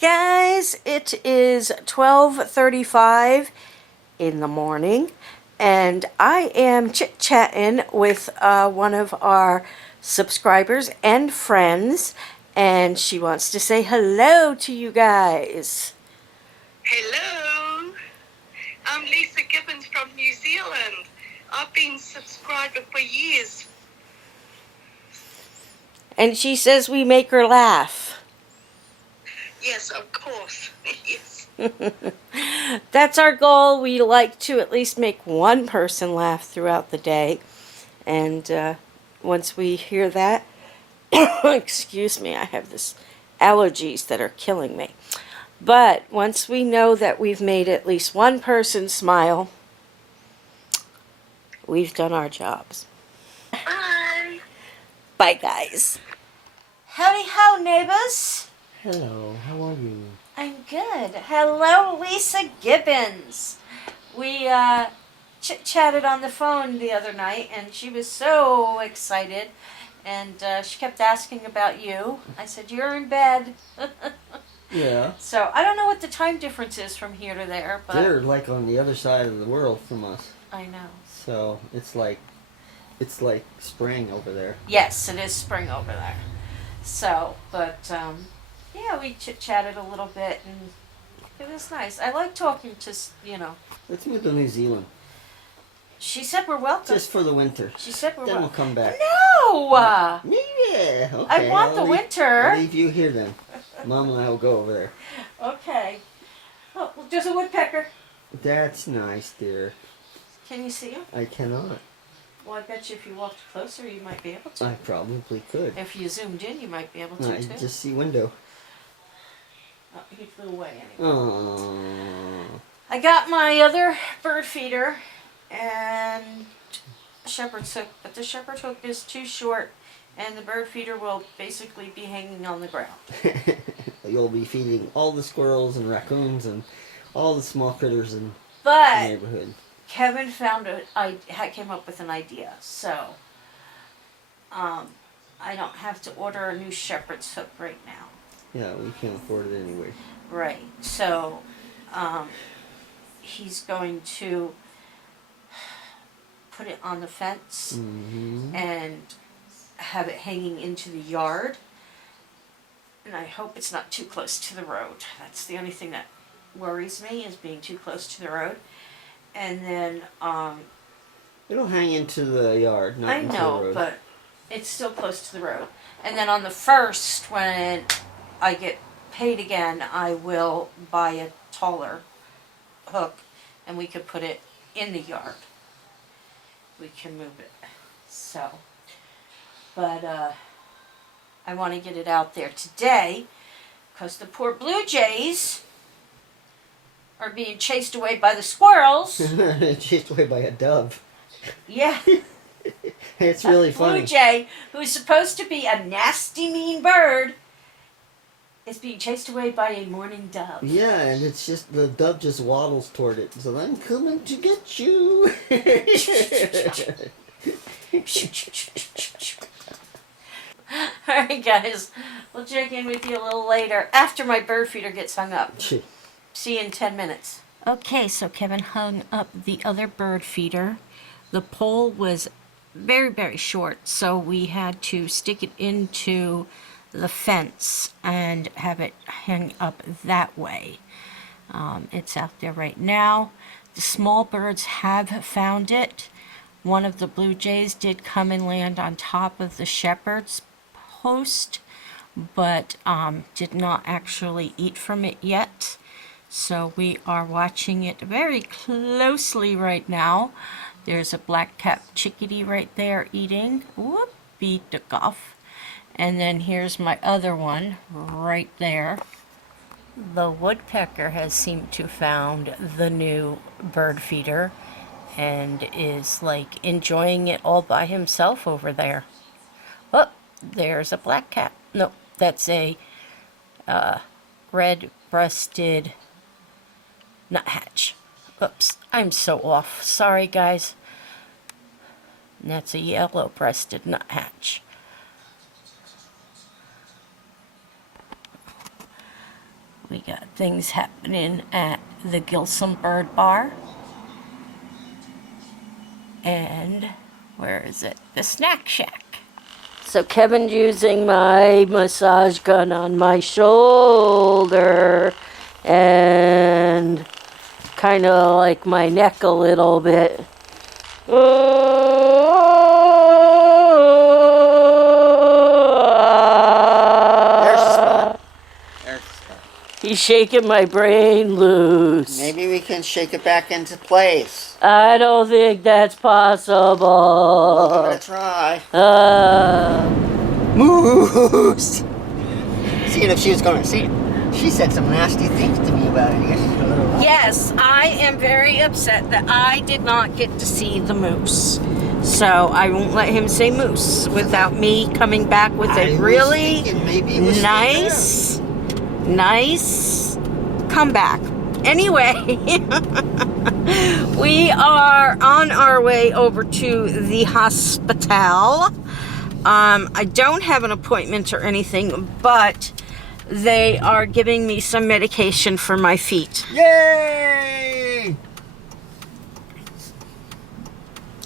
Guys, it is 12:35 in the morning, and I am chit-chatting with one of our subscribers and friends, and she wants to say hello to you guys. Hello, I'm Lisa Gibbons from New Zealand. I've been subscriber for years. And she says we make her laugh. Yes, of course. Yes. That's our goal. We like to at least make one person laugh throughout the day. And once we hear that, excuse me, I have this allergies that are killing me. But once we know that we've made at least one person smile, we've done our jobs. Bye. Bye, guys. Howdy ho, neighbors. Hello, how are you? I'm good. Hello, Lisa Gibbons. We chit-chatted on the phone the other night, and she was so excited. And she kept asking about you. I said, you're in bed. Yeah. So I don't know what the time difference is from here to there, but They're like on the other side of the world from us. I know. So it's like spring over there. Yes, it is spring over there. So, but yeah, we chit-chatted a little bit, and it was nice. I like talking to, Let's move to New Zealand. She said we're welcome. Just for the winter. She said we're Then we'll welcome. come back. No! Yeah, okay. I want the winter. I'll leave you here then. Mom and I will go over there. Okay. Oh, there's a woodpecker. That's nice, dear. Can you see him? I cannot. Well, I bet you if you walked closer, you might be able to. I probably could. If you zoomed in, you might be able to, I too. just see window. Oh, he flew away anyway. Oh. I got my other bird feeder and shepherd's hook, but the shepherd's hook is too short, and the bird feeder will basically be hanging on the ground. You'll be feeding all the squirrels and raccoons and all the small critters in the But neighborhood. Kevin came up with an idea, so I don't have to order a new shepherd's hook right now. Yeah, we can't afford it anyway. Right. So he's going to put it on the fence and have it hanging into the yard. And I hope it's not too close to the road. That's the only thing that worries me, is being too close to the road. And then It'll hang into the yard, not I into know, the road. but it's still close to the road. And then on the first, when I get paid again, I will buy a taller hook, and we could put it in the yard. We can move it. So, but I want to get it out there today, because the poor blue jays are being chased away by the squirrels. Chased away by a dove. Yeah. It's really funny. Blue jay, who's supposed to be a nasty, mean bird, is being chased away by a mourning dove. Yeah, and it's just, the dove just waddles toward it. So I'm coming to get you. Alright, guys. We'll check in with you a little later, after my bird feeder gets hung up. See you in 10 minutes. Okay, so Kevin hung up the other bird feeder. The pole was very, very short, so we had to stick it into the fence and have it hang up that way. It's out there right now. The small birds have found it. One of the blue jays did come and land on top of the shepherd's post, but did not actually eat from it yet. So we are watching it very closely right now. There's a black-capped chickadee right there eating. Whoop, beat the off. And then here's my other one right there. The woodpecker has seemed to have found the new bird feeder and is like enjoying it all by himself over there. Oh, there's a black-cap. No, that's a red-breasted nuthatch. Oops, I'm so off. Sorry, guys. And that's a yellow-breasted nuthatch. We got things happening at the Gilsum Bird Bar. And where is it? The Snack Shack. So Kevin's using my massage gun on my shoulder and kind of like my neck a little bit. There's the spot. There's the spot. He's shaking my brain loose. Maybe we can shake it back into place. I don't think that's possible. We'll give it a try. Moose! Seeing if she was going to see it. She said some nasty things to me about it. I guess she's a little rough. Yes, I am very upset that I did not get to see the moose. So I won't let him say moose without me coming back with a really nice comeback. Anyway, we are on our way over to the hospital. I don't have an appointment or anything, but they are giving me some medication for my feet. Yay!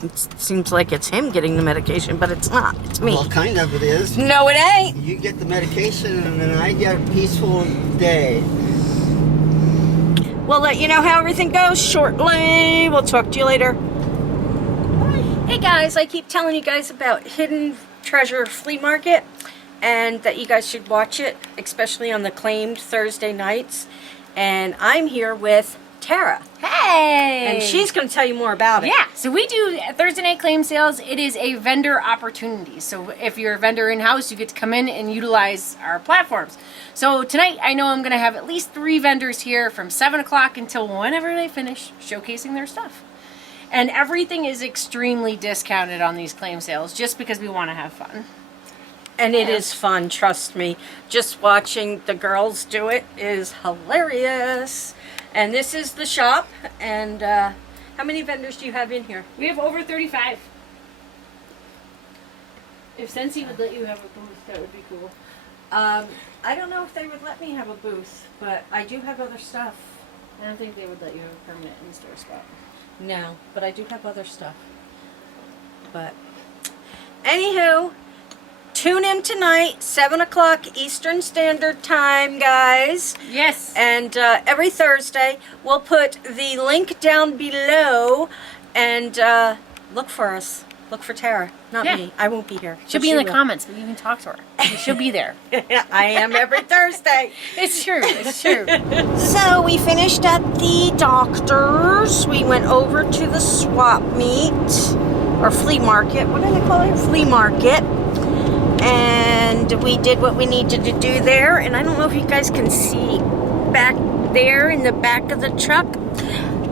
It seems like it's him getting the medication, but it's not. It's me. Well, kind of it is. No, it ain't. You get the medication and then I get a peaceful day. We'll let you know how everything goes shortly. We'll talk to you later. Hey guys, I keep telling you guys about Hidden Treasure Flea Market and that you guys should watch it, especially on the claimed Thursday nights. And I'm here with Tara. Hey! And she's going to tell you more about it. Yeah, so we do Thursday night claim sales. It is a vendor opportunity. So if you're a vendor in-house, you get to come in and utilize our platforms. So tonight, I know I'm going to have at least 3 vendors here from 7 o'clock until whenever they finish showcasing their stuff. And everything is extremely discounted on these claim sales just because we want to have fun. And it is fun, trust me. Just watching the girls do it is hilarious. And this is the shop. And how many vendors do you have in here? We have over 35. If Scentsy would let you have a booth, that would be cool. I don't know if they would let me have a booth, but I do have other stuff. I don't think they would let you have a permanent in-store spot. No, but I do have other stuff. But anywho, tune in tonight, 7 o'clock Eastern Standard Time, guys. Yes. And every Thursday, we'll put the link down below and look for us. Look for Tara, not me. I won't be here. She'll be in the comments, but you can talk to her. She'll be there. I am every Thursday. It's true. It's true. So we finished at the doctor's. We went over to the swap meet or flea market. What do they call it? Flea market. And we did what we needed to do there. And I don't know if you guys can see back there in the back of the truck.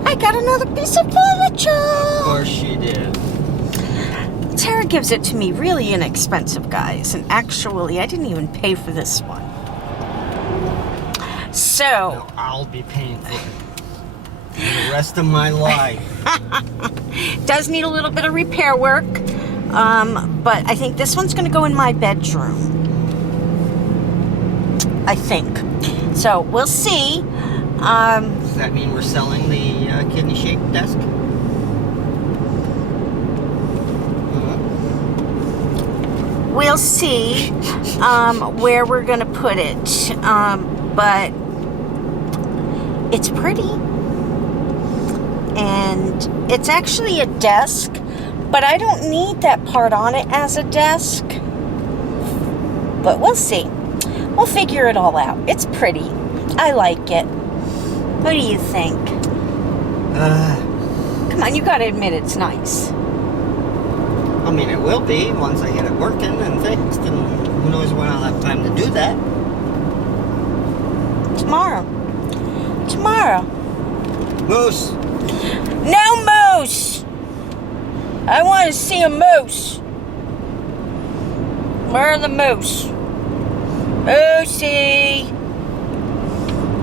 I got another piece of furniture. Of course she did. Tara gives it to me really inexpensive, guys. And actually, I didn't even pay for this one. So No, I'll be paying for it for the rest of my life. does need a little bit of repair work. But I think this one's going to go in my bedroom. I think. So we'll see. Does that mean we're selling the kidney-shaped desk? We'll see where we're going to put it. But it's pretty. And it's actually a desk. But I don't need that part on it as a desk. But we'll see. We'll figure it all out. It's pretty. I like it. What do you think? Come on, you gotta admit it's nice. I mean, it will be once I get it working and fixed, and who knows when I'll have time to do that. Tomorrow. Tomorrow. Moose! No moose! I want to see a moose. Where are the moose? Moosey!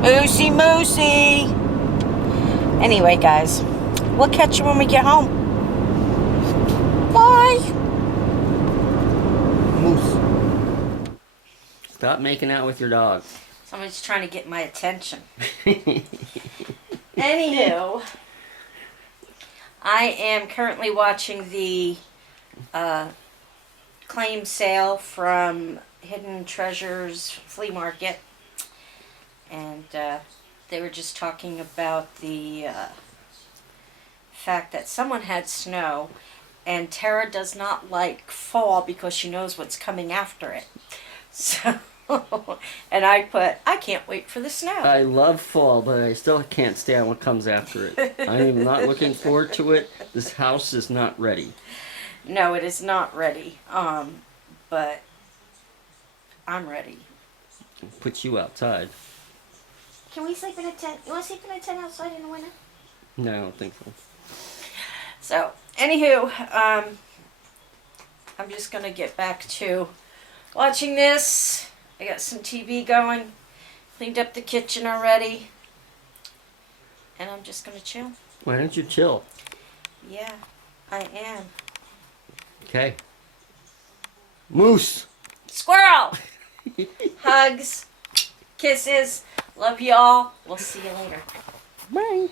Moosey, moosey! Anyway, guys, we'll catch you when we get home. Bye! Moose. Stop making out with your dog. Somebody's trying to get my attention. Anywho, I am currently watching the claim sale from Hidden Treasures Flea Market. And they were just talking about the fact that someone had snow, and Tara does not like fall because she knows what's coming after it. So, and I can't wait for the snow. I love fall, but I still can't stand what comes after it. I am not looking forward to it. This house is not ready. No, it is not ready. But I'm ready. Put you outside. Can we sleep in a tent? You want to sleep in a tent outside in the winter? No, I don't think so. So, anywho, I'm just going to get back to watching this. I got some TV going. Cleaned up the kitchen already. And I'm just going to chill. Why don't you chill? Yeah, I am. Okay. Moose! Squirrel! Hugs. Kisses. Love y'all. We'll see you later. Bye.